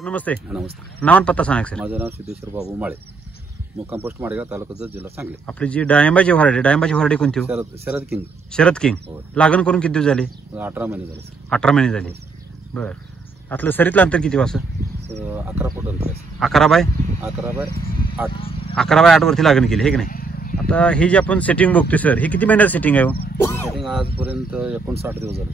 Sir नमस्ते. नमस्ते. नाव आणि पत्ता सांगा सर. माझं नाव सिद्धेश्वर बाबू माळे, मुक्काम पोस्ट माडेगाव, तालुका जत, जिल्हा सांगली. आपली जी डाळिंबाची व्हरायटी कोणती हो? शरद किंग. शरद किंग. हो. लागण करून किती दिवस झाले? 18 महिने झाले सर. 18 महिने झाले. बर. आतलं सरीतलं अंतर किती वाजता? 11 फूट अंतर आहे. 11 बाय 8. 11 बाय 8 वरती लागण केली हे की नाही? आता हे जे आपण सेटिंग बघतोय सर, हे किती महिन्याचं सेटिंग आहे हो? सेटिंग आजपर्यंत 59 दिवस झाले.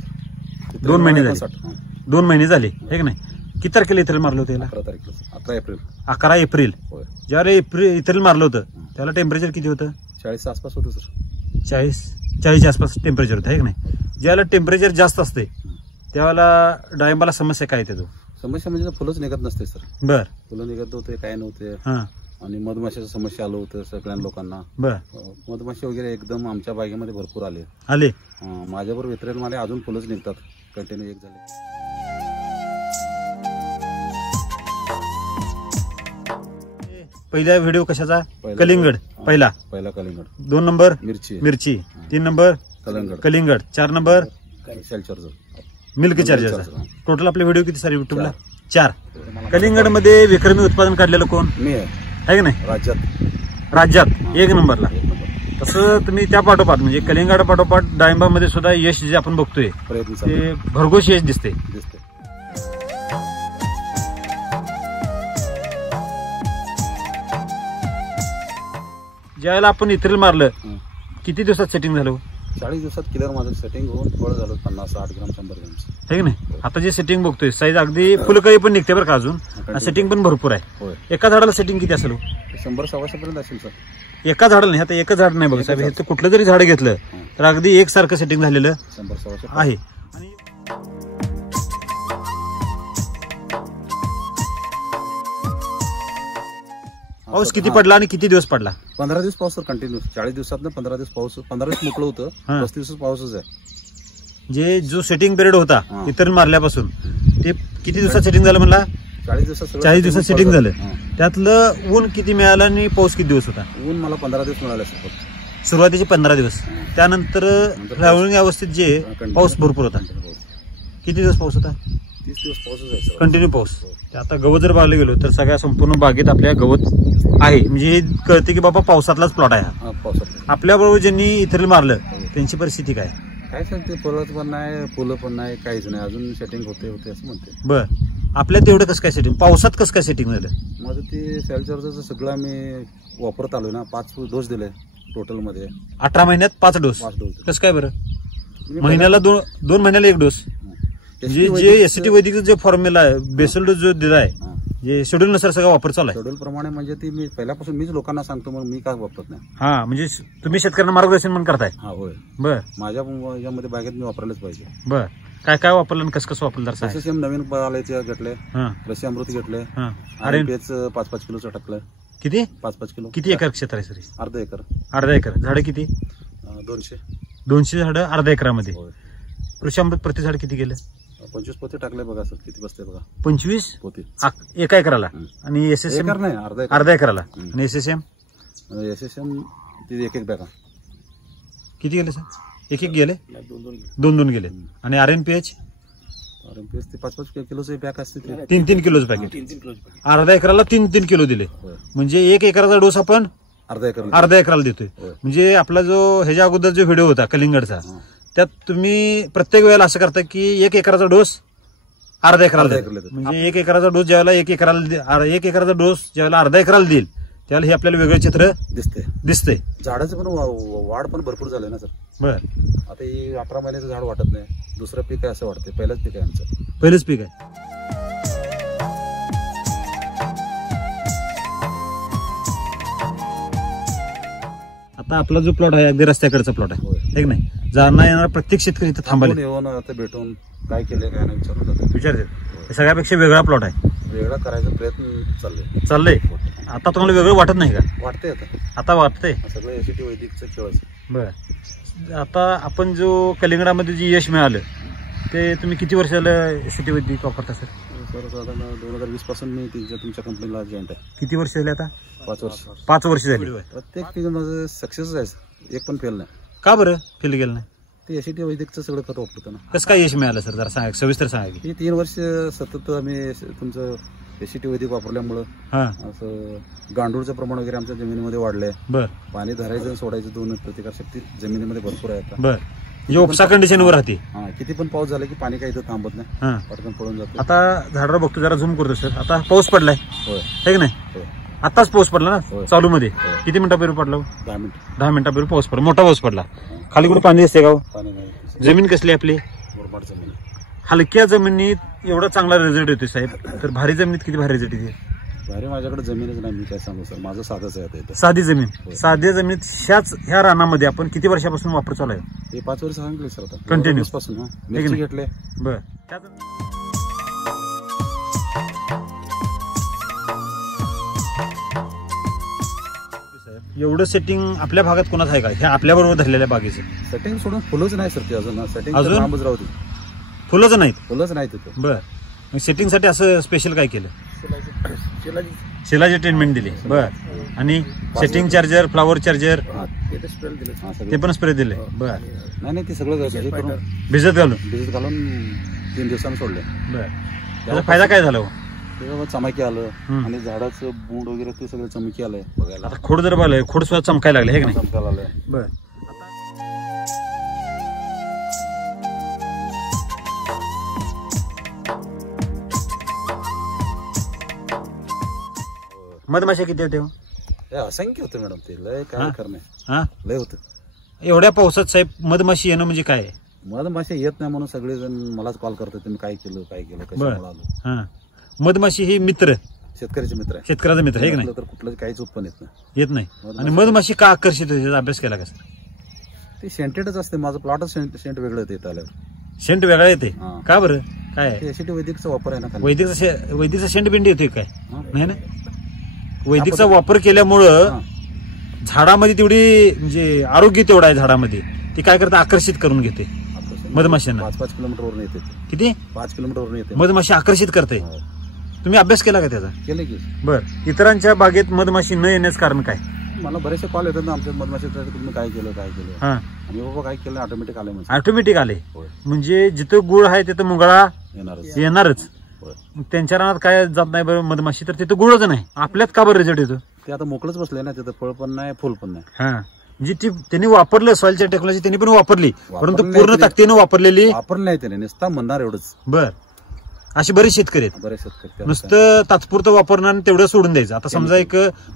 2 महिने झाले. 59. 2 महिने झाले हे की नाही? किती तारखेला इथं मारलं होतं? 11 तारखेला 11 एप्रिल. 11 एप्रिल. होय. ज्यावेळेला इथं मारलं होतं त्याला टेम्परेचर किती होतं? 40 आसपास होतं सर. 40 आसपास टेम्परेचर होतं हे की नाही? ज्यावेळेला टेम्परेचर जास्त असते त्यावेळेला डाळिंबाला समस्या काय येते? तो समस्या म्हणजे फुलंच निघत नसते सर. बर. फुलं निघत होते, काय नव्हते. हा. आणि मधमाशाची समस्या आलं होतं सगळ्या लोकांना. बर. मधमाशी वगैरे एकदम आमच्या बागेमध्ये भरपूर आले. माझ्याबरोबर वितरण मला अजून फुलंच निघतात कंटिन्यू एक झाले. पहिला व्हिडिओ कशाचा? कलिंगड. पहिला कलिंगड. 2 नंबर मिरची. 3 नंबर कलिंगड. 4 नंबर मिल्क चार्जर. टोटल आपले व्हिडिओ किती सारे युट्यूबला? 4. कलिंगड मध्ये विक्रमी उत्पादन काढलेलं कोण मी आहे की नाही? राज्यात 1 नंबरला. तसं तुम्ही त्या पाठोपाठ म्हणजे कलिंगड पाठोपाठ डाळिंबामध्ये सुद्धा यश जे आपण बघतोय ते भरघोस यश दिसते. ज्यावेळेला आपण इथं मारलं किती दिवसात सेटिंग झालं? 40 दिवसात क्लिअर माझं सेटिंग होऊन फळ झालं 50, 60 ग्राम, 100 ग्राम आहे की नाही? आता जे सेटिंग बघतोय साईज अगदी फुलकळी पण निघते बरं का, अजून सेटिंग पण भरपूर आहे. एका झाडाला सेटिंग किती असेल? 100-125 पर्यंत असेल सर. एका झाडाला नाही, आता एकच झाड नाही बघा साहेब, हे कुठलं जरी झाड घेतलं तर अगदी एकसारखं सेटिंग झालेलं 100-125 आहे. पाऊस किती पडला आणि किती दिवस पडला? 15 दिवस पाऊस सर कंटिन्यू. 40 दिवसात 15 दिवस पाऊस. 15 दिवस मोकळं होतं. 35 दिवस पाऊसच आहे. जो सेटिंग पिरियड होता इतर मारल्यापासून ते किती दिवसात सेटिंग झालं म्हणला? 40 दिवसात सेटिंग झालं. त्यातलं ऊन किती मिळालं आणि पाऊस किती दिवस होता? ऊन मला 15 दिवस मिळाले सर. सुरुवातीचे 15 दिवस. त्यानंतर फ्लावरिंग अवस्थेत जे पाऊस भरपूर होता. किती दिवस पाऊस होता? 30 दिवस पाऊसच आहे कंटिन्यू पाऊस. आता गवत जर बघायला गेलो तर सगळ्या संपूर्ण बागेत आपल्या गवत आहे, म्हणजे हे कळते की बाबा पावसातलाच प्लॉट आहे. आपल्या बरोबर ज्यांनी इतर मारलं त्यांची परिस्थिती काय? काय सांगते, फळच पण नाही, फुलं पण नाही, काहीच नाही. अजून सेटिंग होते असं म्हणते. बर. आपल्या तेवढं कसं काय सेटिंग? पावसात कसं काय सेटिंग झालं? माझं ते सेलचरचं सगळं आम्ही वापरत आलोय ना. 5 डोस दिले टोटल मध्ये. 18 महिन्यात 5 डोस. कसं काय बरं? महिन्याला 2 महिन्याला 1 डोस. म्हणजे जे एसटी वैदिकचा जे फॉर्म्युला आहे, बेसल डोस जो दिलाय, जे शेड्यूल नुसार सगळं वापर चालू आहे. शेड्यूल प्रमाणे म्हणजे ती मी पहिल्यापासून मीच लोकांना सांगतो, मग मी काय वापरत नाही. हा, म्हणजे तुम्ही शेतकऱ्यांना मार्गदर्शन पण करताय? हा, होय. बर. माझ्या यामध्ये बागेत मी वापरायलाच पाहिजे. बर. काय काय वापरलं आणि कसं वापरलं? एसएसएम नवीन आलायचे घेतले, रशी अमृत घेतले, RNPH 5-5 किलोचं टाकलं. किती? 5-5 किलो. किती एकर क्षेत्र आहे सर? अर्धा एकर. अर्धा एकर. झाडं किती? 200 झाडं अर्धा एकरामध्ये. कृषी अमृत प्रति झाड किती गेलं? 25 पोते टाकले बघा सर. किती बसते बघा? 25 पोते एका एकराला. आणि एसएसएम नाही, अर्धा एकराला. आणि एसएसएम ती एक बॅगा किती गेले सर? एक गेले? 2 गेले. आणि RNPH ते 5-5 किलोचं बॅग असते. 3 किलोचं पॅकेट. अर्धा एकराला 3 किलो दिले. म्हणजे 1 एकराचा डोस आपण अर्धा एकराला देतोय. म्हणजे आपला जो ह्याच्या अगोदर जो व्हिडिओ होता कलिंगडचा, त्यात तुम्ही प्रत्येक वेळेला असं करता की 1 एकराचा डोस अर्धा एकराला देतो. म्हणजे 1 एकराचा डोस ज्यावेळेला 1 एकराचा डोस ज्यावेळेला अर्धा एकराला देईल त्यावेळेला हे आपल्याला वेगळं चित्र दिसते. झाडाचं पण वाढ पण भरपूर झालं ना सर. बर. आता हे 18 महिन्याचं झाड वाटत नाही. दुसरं पीक आहे असं वाटतं. पहिलंच पीक आहे आमचं. पहिलंच पीक आहे. आता आपला जो प्लॉट आहे अगदी रस्त्याकडचा प्लॉट आहे की नाही? जाणार येणार प्रत्येक शेतकरी इथं थांबायला येऊन आता भेटून काय केलं काय नाही विचारते. सगळ्यापेक्षा वेगळा प्लॉट आहे. वेगळा करायचा प्रयत्न चाललंय. आता तुम्हाला वेगळं वाटत नाही का? वाटतंय. आता वाटतंय सगळं एसटी वैदिकचं खेळ. बर. आता आपण जो कलिंगडामध्ये जे यश मिळालं ते तुम्ही किती वर्षाला एसटी वैदिक वापरता सर? सर साधारण 2020 पासून मी तुमच्या कंपनीला जॉईंट आहे. किती वर्ष झाले आता? 5 वर्ष. 5 वर्ष झाली. प्रत्येक पीक माझं सक्सेस आहे. एक पण फेल नाही. का बरं फेल गेलं नाही? ते एसटी वैदिकचं सगळं खत वापरतो ना. कसं काय यश मिळालं सर? जरा सांगा, सविस्तर सांगा की. 3 वर्ष सतत आम्ही तुमचं एसीटी वैदिक वापरल्यामुळं हा असं गांडूळचं प्रमाण वगैरे आमच्या जमिनीमध्ये वाढलंय. बर पाणी धरायचं आणि सोडायचं दोन प्रतिकारशक्ती जमिनीमध्ये भरपूर आहे आता. बर म्हणजे उपसा कंडिशनवर राहते. हा किती पण पाऊस झाला की पाणी काही इथं थांबत नाही, हा पटकन पळून जातो. आता झाडावर बघतो, जरा झूम करतो सर. आता पाऊस पडलाय होय है की नाही? होय आताच पाऊस पडला ना होय. चालू मध्ये. होय. किती मिनिटापूर्वी पडला? 10 मिनिट 10 मिनिटापूर्वी पाऊस पडला, मोठा पाऊस पडला. खाली कुठे पाणी असते का हो? पाणी नाही. जमीन कसली आपली? मुरमाड जमीन. हलक्या जमिनीत एवढा चांगला रिझल्ट येतोय साहेब, तर भारी जमिनीत किती भारी रिझल्ट येते? भारी माझ्याकडे जमीनच नाही, मी काय सांगू सर. माझं साधंच आहे आता इथं. साधी जमीन. साध्या जमिनीत ह्या रानामध्ये आपण किती वर्षापासून वापर चालू आहे? हे 5 वर्ष सांगितले सर आता. Continue. पासून मिरची घेतले. बर एवढं सेटिंग आपल्या भागात कोणाच आहे का? ह्या आपल्या बरोबर धरलेल्या बागेचं सेटिंग सोडून फुलंच नाही सर ते अजून. सेटिंग अजून? लांबच राहू दे. फुलंच नाहीत. फुलंच नाही तिथं. बर मग सेटिंग साठी असं स्पेशल काय केलं? शिलाची ट्रीटमेंट दिली. बर आणि सेटिंग चार्जर, फ्लावर चार्जर हा, सगळं. ते पण स्प्रे दिले. बर नाही नाही ते सगळं हे करून भिजत घालून. भिजत घालून 3 दिवसांनी सोडले. बर त्याचा फायदा काय झाला हो? ते चमकी आलं आणि झाडाचं बूंड वगैरे ते सगळं चमकी आलंय बघायला. आता खोड जर पाहिलं, खोड सुद्धा चमकायला लागले हे की नाही? चमकायला आलंय. बर मधमाशा किती होते हो? हे असंख्य होतं मॅडम, ते लय हा? काय करणे हा लय होतं. एवढ्या पावसात साहेब मधमाशी येणं म्हणजे काय? मधमाशा येत नाही म्हणून सगळेजण मलाच कॉल करतात, तुम्ही काय केलं कशामुळे आलो. हा मधमाशी ही मित्र, शेतकऱ्याचे मित्र आहे. शेतकऱ्याचा मित्र आहे की नाही? तर कुठलं काहीच उत्पन्न येत नाही. येत नाही. आणि मधमाशी का आकर्षित होते त्याचा अभ्यास केला का सर? ते सेंटेडच असते. माझं प्लॉटच सेंट वेगळं येत आल्यावर. शेंट वेगळा येते हा. का बरं? काय आहे? ते एसीटी वैदिकचा वापर आहे ना खाली. वैदिकचा शेंट बिंडी येतोय काय? हा. नाही ना. वैदिकचा वापर केल्यामुळं हा. झाडामध्ये तेवढी म्हणजे आरोग्य तेवढं आहे झाडामध्ये, ती काय करते आकर्षित करून घेते मधमाशांना. 5-5 किलोमीटरवरून येते. किती? 5 किलोमीटरवरून येते. मधमाशी आकर्षित करते. हो. तुम्ही अभ्यास केला का त्याचा? केलं की. बर इतरांच्या बागेत मधमाशी न येण्याचं कारण काय? मला बरेचसे कॉल येतात ना आमच्या मधमाशाच्या, तुम्ही काय केलं हा आणि बाबा काय केलं ऑटोमॅटिक आले म्हणजे. ऑटोमॅटिक आले. होय. म्हणजे जिथं गुळ आहे तिथं मुंगळा येणारच. येणारच. होय. मग त्यांच्या रानात काय जात नाही बरं मधमाशी, तर तिथं गुळच नाही. आपल्यात का बरं रिझल्ट येतो? ते आता मोकळच बसले ना, तिथं फळ पण नाही फुल पण नाही. हा म्हणजे ती त्यांनी वापरलं, सॉइलच्या टेक्नॉलॉजी त्यांनी पण वापरली, परंतु नाही पूर्ण तरी- ताकदीनं वापरलेली. वापरलं नाही त्याने, नुसता म्हणणार एवढंच. बर असे बरेच शेतकरी आहेत. बरेच शेतकरी त्याला नुसतं तात्पुरतं वापरणार आणि तेवढं सोडून द्यायचं. आता समजा एक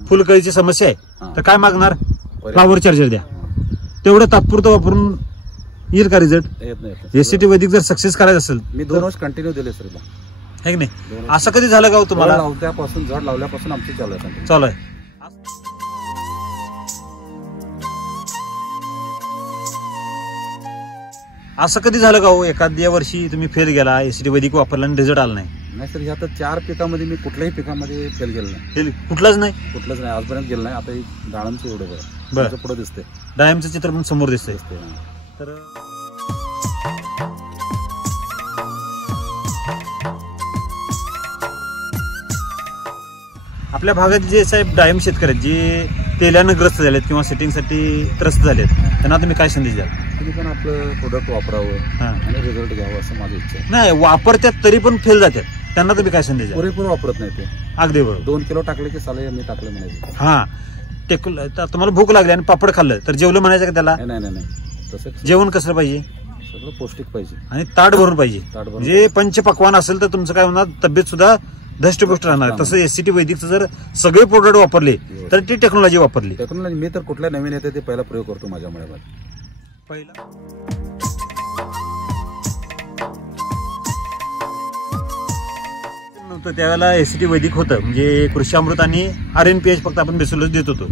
फुलकळीची समस्या आहे तर काय मागणार? फ्लावर चार्जर द्या. तेवढं तात्पुरतं वापरून येईल का रिझल्ट? येत नाही. एसीटी वैदिक जर सक्सेस करायचं असेल, मी 2 वर्ष कंटिन्यू दिले सर. है की नाही? असं कधी झालं का हो तुम्हाला? झाड लावल्यापासून आमची चालू आहे. चालू आहे. असं कधी झालं का हो एखाद्या वर्षी तुम्ही फेल गेला, एसीटी वैदिक वापरला आणि रिझल्ट आला नाही? नाही सर, आता 4 पिकामध्ये मी कुठल्याही पिकामध्ये फेल गेलो नाही. फेल कुठलाच नाही? कुठलंच नाही आजपर्यंत गेलं नाही. आता डाळांचं एवढं बरं. बरं पुढे दिसते. डायमचं चित्र पण समोर दिसतंय. तर आपल्या भागात जे साहेब डायम शेतकरी आहेत, जे तेल्यानं ग्रस्त झालेत किंवा सेटिंगसाठी त्रस्त झालेत, त्यांना तुम्ही काय संदेश द्याल? तुम्ही पण आपलं प्रोडक्ट वापरावं हा. आणि रिझल्ट घ्यावं असं माझी इच्छा आहे. नाही वापरतात तरी पण फेल जातात, त्यांना तुम्ही काय संदेश द्याल? पुरेपूर वापरत नाही ते. अगदी बरोबर. 2 किलो टाकले की साले मी टाकलं म्हणायचं. हा तुम्हाला भूक लागली आणि पापड खाल्लं तर जेवलं म्हणायचं का त्याला? नाही तसं जेवण कसं पाहिजे? सगळं पौष्टिक पाहिजे आणि ताट भरून पाहिजे. ताट भरून. म्हणजे पंचपक्वान असेल तर तुमचं काय होणार, तब्येत सुद्धा धष्टपुष्ट राहणार. तसं एसीटी वैदिकचं जर सगळे प्रोडक्ट वापरले तर ती टेक्नॉलॉजी वापरली. टेक्नॉलॉजी मी तर कुठल्या नवीन येते ते पहिला प्रयोग करतो माझ्या मळ्यात. पहिला नव्हतं त्यावेळेला एसीटी वैदिक होतं, म्हणजे कृषी अमृत आणि RNPH फक्त आपण बेसोलच देत होतो.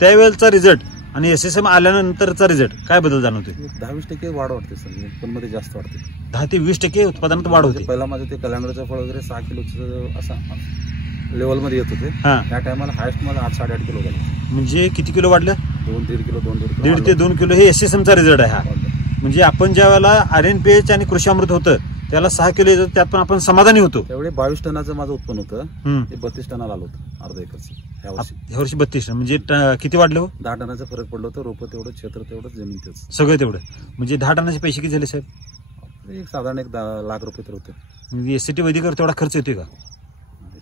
त्यावेळेचा रिझल्ट आणि SSM आल्यानंतरचा रिझल्ट काय बदल जाणवते? 10-20% वाढ वाटते सर. उत्पन्नमध्ये जास्त वाढते. 10 ते 20% उत्पादनात वाढ होते. पहिला माझं ते कलांगडचं फळ वगैरे 6 किलोचं असं लेवलमध्ये येत होते. हा त्या टायमाला हायस्ट मला 8-8.5 किलो झाले. म्हणजे किती किलो वाढलं? 2-3 किलो 1.5 ते 2 किलो हे SSMचा रिझल्ट आहे हा. म्हणजे आपण ज्या वेळेला RNPH आणि कृषी अमृत होतं त्याला 6 किलो येतं, त्यात पण आपण समाधानी होतो. त्यावेळी 22 टनाचं माझं उत्पन्न होतं. हम्म. ते 32 टनाला आलं होतं अर्धा एकरचं. ह्या वर्षी 32 टन म्हणजे किती वाढलं हो? 10 टनाचा फरक पडलं होतं. रोपं तेवढं, क्षेत्र तेवढं, जमीन तेच. सगळं तेवढं. म्हणजे 10 टनाचे पैसे किती झाले साहेब? साधारण 1 लाख रुपये तर होते. म्हणजे एसीटी वैदिकवर तेवढा खर्च येतोय का?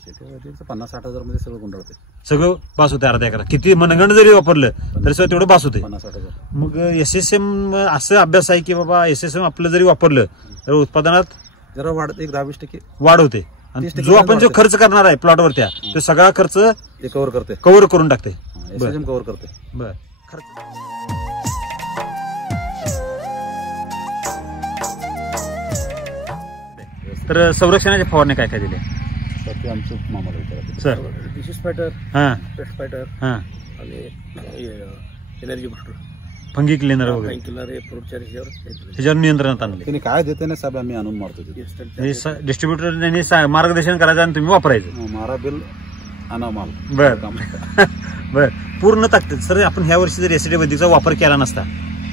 शेती 50-60 मध्ये सगळं गुंडाळते. सगळं बास होते अर्धा एकरा. किती मनगंड जरी वापरलं तरी सुद्धा तेवढं बास होते. 50-60 मग SSM असं अभ्यास आहे की बाबा SSM आपलं जरी वापरलं तर उत्पादनात जरा वाढत 10-20% वाढ होते. आणि जो आपण जो खर्च करणार आहे प्लॉटवर त्या तो सगळा खर्च ते कव्हर करते, कव्हर करून टाकते. SSM कव्हर करते. बर. तर संरक्षणाच्या फवारणी काय काय दिले तर ते आमचं मामाला विचारायचं. सर? डिसीज फायटर, हा पेस्ट फायटर हा आणि एनर्जी बुस्टर, फंगी क्लिनर वगैरे पेनकिलर हे फ्रूटच्या ह्याच्यावर ह्याच्यावर नियंत्रणात आणले. त्याने काय देते ना साहेब आम्ही आणून मारतो तिथे. डिस्ट्रीब्युटरने मार्गदर्शन करायचं आणि तुम्ही वापरायचं. मारा बिल आणा माल. बर बर. पूर्ण ताकद. सर आपण ह्या वर्षी जर एसिडी वैदिकचा वापर केला नसता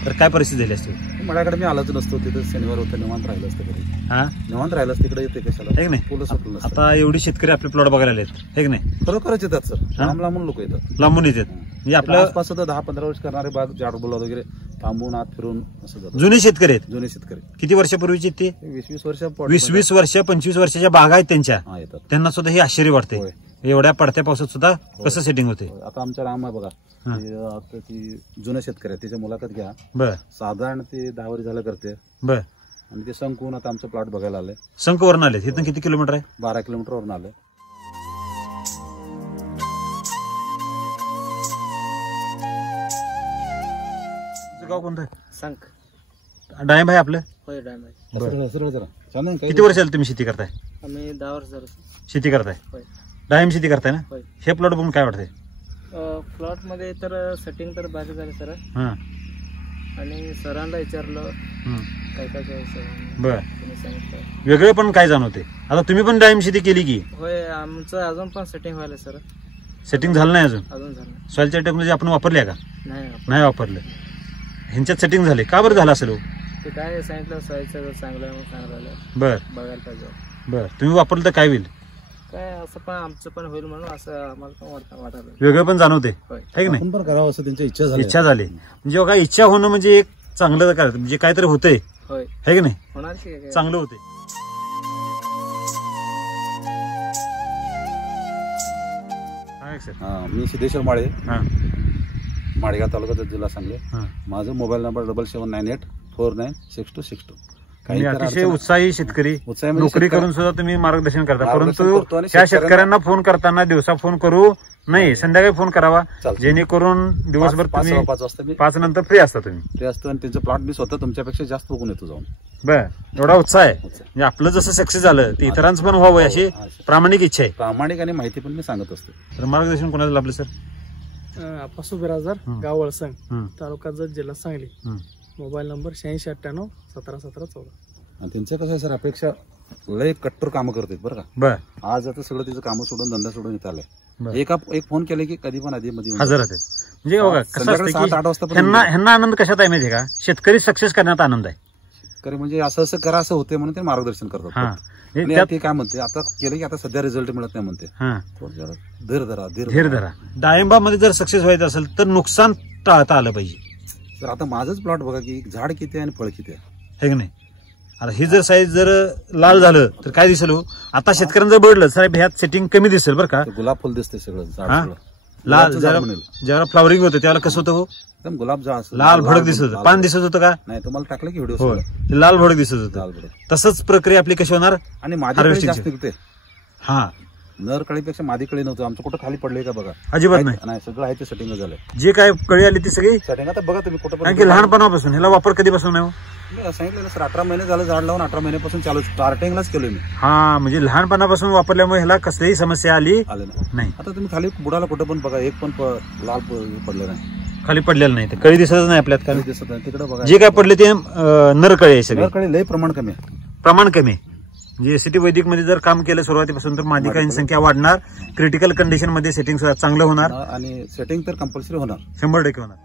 तर काय परिस्थिती झाली असते? माझ्याकडे मी आलोच नसतो. तिथे शनिवार होतं निवांत राहिलं असतं. कधी हा निवांत राहिलं असतं. तिकडे येते कशाला हे की नाही? फुलं सुटलं नसतं. आता एवढी शेतकरी आपले प्लॉट बघायला आलेत हे की नाही? खरोखरच येतात सर. लांब लांबून लोक येतात. लांबून येतात. म्हणजे आपल्या आसपास 10-15 वर्ष करणारे बाग जाडबुला वगैरे थांबून आत फिरून असं जातात. जुने शेतकरी आहेत. जुने शेतकरी किती वर्षापूर्वीचे ते? 20-20 वर्ष 20-20 वर्ष 25 वर्षाच्या बागा आहेत त्यांच्या. हा येतात. त्यांना सुद्धा हे आश्चर्य वाटते होय. एवढ्या पडत्या पावसात सुद्धा कसं सेटिंग होते. आता आमच्या राम आहे बघा. आता ती जुने शेतकरी आहे त्याच्या मुलाखत घ्या. बर साधारण ते 10 वर्ष झालं करते. बर. आणि ते संकून आता आमचं प्लॉट बघायला आलंय. संकवरून आले. तिथून किती किलोमीटर आहे? 12 किलोमीटरवरून आलंय. गाव कोणतं? सांग डाळिंब आहे आपलं? होय डायम आहे. किती वर्ष झालं तुम्ही शेती करताय? आम्ही 10 वर्ष झालं शेती करताय? होय. डाळिंब शेती करताय ना? होय. हे प्लॉट बघून काय वाटतंय? प्लॉट मध्ये तर सेटिंग तर भारी झाली सर. हा आणि सरांना विचारलं हं. काय काय करायचं बर. त्यांनी सांगितलं. वेगळे पण काय जाणवते? आता तुम्ही पण डाळिंब शेती केली की? होय आमचं अजून पण सेटिंग व्हायला सर. सेटिंग झालं नाही अजून? अजून झालं नाही. सॉइलच्या टेक्नॉलॉजी आपण वापरल्या का? नाही नाही वापरलं. ह्यांच्यात सेटिंग झाले का बरं झालं असेल हो? ते काय सांगितलं सॉईलचं चांगलं आहे म्हणून सांगितलं. बर बघायला पाहिजे. बर. तुम्ही वापरलं तर काय होईल? काय असं पण आमचं पण होईल म्हणून असं आम्हाला पण वाटायला. वेगळं पण जाणवते होय. है की नाही? आपण पण करावं असं त्यांची इच्छा झाली. इच्छा झाली म्हणजे बघा इच्छा होणं म्हणजे एक चांगलं म्हणजे काहीतरी होतंय होय है की नाही? होणार की काय? चांगलं होते. हा मी सिद्धेश्वर माळे, हा माळेगाव तालुका जिल्हा सांगली. हा. माझा मोबाईल नंबर 7798496262. तुम्ही अतिशय उत्साही शेतकरी, उत्साही म्हणजे नोकरी शेतकरी- करून सुद्धा तुम्ही मार्गदर्शन करता. मार्गदर्शन परंतु करतो आणि त्या शेतकऱ्यांना- शेतकऱ्यांना फोन करताना दिवसा फोन करू नाही, संध्याकाळी फोन करावा चालतं. जेणेकरून दिवसभर 5 तुम्ही वाजता मी 5 नंतर फ्री असता तुम्ही. ते असतो आणि त्यांचं प्लॉट मी स्वतः तुमच्यापेक्षा जास्त बघून येतो जाऊन. बर. एवढा उत्साह आहे म्हणजे आपलं जसं सक्सेस झालं ते इतरांचं पण व्हावं अशी प्रामाणिक इच्छा आहे. प्रामाणिक आणि माहिती पण मी सांगत असतो. तर मार्गदर्शन कोणाला लाभलं सर? अप्पासू बिराजदार, हं. गाव वळसंग, हं. तालुका जत, जिल्हा सांगली. हं. Mobile number 8698171714. आणि त्यांचं कसं आहे सर अपेक्षा लय कट्टर कामं करतात बरं का. बर आज आता सगळं तिचं कामं सोडून धंदा सोडून इथं आलंय. बर. एक फोन केले की कधी पण आधी मध्ये हजर राहते. म्हणजे बघा कसं संध्याकाळी असतं 7-8 वाजता की पण ह्यांना आनंद कशात आहे माहिती आहे का? शेतकरी सक्सेस करण्यात आनंद आहे. शेतकरी म्हणजे असं असं करा असं होते म्हणून ते मार्गदर्शन हा करतात. हे आणि त्यात- ते काय म्हणते आता केलं की आता सध्या रिझल्ट मिळत नाही म्हणते. हा थोडं जरा धीर धरा धीर धरा. डाळिंबामध्ये जर सक्सेस व्हायचं असेल तर नुकसान टाळता आलं पाहिजे. तर आता माझंच प्लॉट बघा की झाड किती आहे आणि फळ किती आहे. हे की नाही? आता हे जर साईज जर लाल झालं तर काय दिसेल हो? आता शेतकऱ्यांचं बढलं साहेब ह्यात सेटिंग कमी दिसेल बरं का? ते गुलाब फुल दिसते सगळं झाड हा? सगळं. लाल गुलाबचं झाड म्हणेल. जेव्हा फ्लॉवरिंग होतं त्यावेळेला कसं होतं हो? एकदम गुलाब झाड असं लाल भडक दिसत होतं. पान दिसत होतं का? नाही तुम्हाला टाकलं की व्हिडिओ हो ते लाल भडक दिसत लाल होतं. भडक. तसंच प्रक्रिया आपली कशी होणार? आणि माझी कळी Harvesting जास्त ची. निघते. हा नर कळीपेक्षा माझी कळी नव्हतं. आमचं कुठं खाली पडलंय का बघा? अजिबात नाही. नाही सगळं आहे ते सेटिंग झालंय. जे काय कळी आली ती सगळी सेटिंग आता बघा तुम्ही कुठं कारण की लहानपणापासून ह्याला वापर कधीपासून आहे हो? मी सांगितलं ना सर 18 महिने झालं झाड लावून 18 महिन्यापासून चालू स्टार्टिंगलाच केलोय मी. हा म्हणजे लहानपणापासून वापरल्यामुळे ह्याला कसलीही समस्या आली आले ना. नाही. आता तुम्ही खाली बुडाला कुठं पण बघा एक पण लाल पडलं नाही. खाली पडलेलं नाही. कळी दिसतच नाही आपल्यात. काही दिसत नाही. तिकडे बघा जे काय पडले ते नरकळी आहे सगळे. नरकळी लय प्रमाण कमी आहे. प्रमाण कमी आहे. म्हणजे एसीटी वैदिक मध्ये जर काम केलं सुरुवातीपासून तर माझी काही संख्या वाढणार. क्रिटिकल कंडिशन मध्ये सेटिंग सुद्धा चांगलं होणार. आणि सेटिंग तर कंपल्सरी होणार. 100% होणार.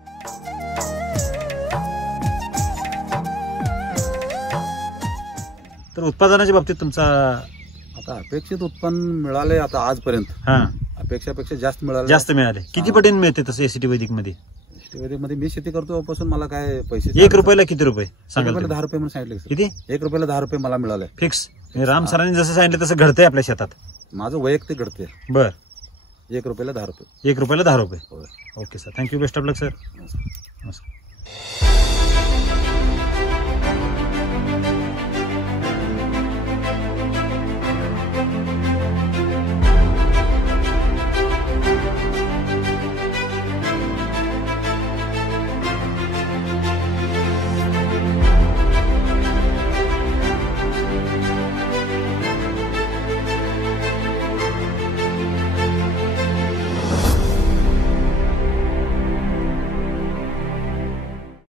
तर उत्पादनाच्या बाबतीत तुमचा आता अपेक्षित उत्पन्न मिळाले आता आजपर्यंत हा अपेक्षापेक्षा जास्त मिळाले. जास्त मिळाले. किती पटीने मिळते तसं एसीटी वैदिक मध्ये? मध्ये मी शेती करतो पासून मला काय पैसे 1 रुपयाला किती रुपये सांगाल? 10 रुपये म्हणून सांगितले. किती? 1 रुपयाला 10 रुपये मला मिळाले फिक्स. राम सरांनी जसं सांगितलं तसं घडतंय आपल्या शेतात. माझं वैयक्तिक घडते बर 1 रुपयाला 10 रुपये. 1 रुपयाला 10 रुपये. होय. Okay sir, thank you, best of luck sir. नमस्कार. नमस्कार.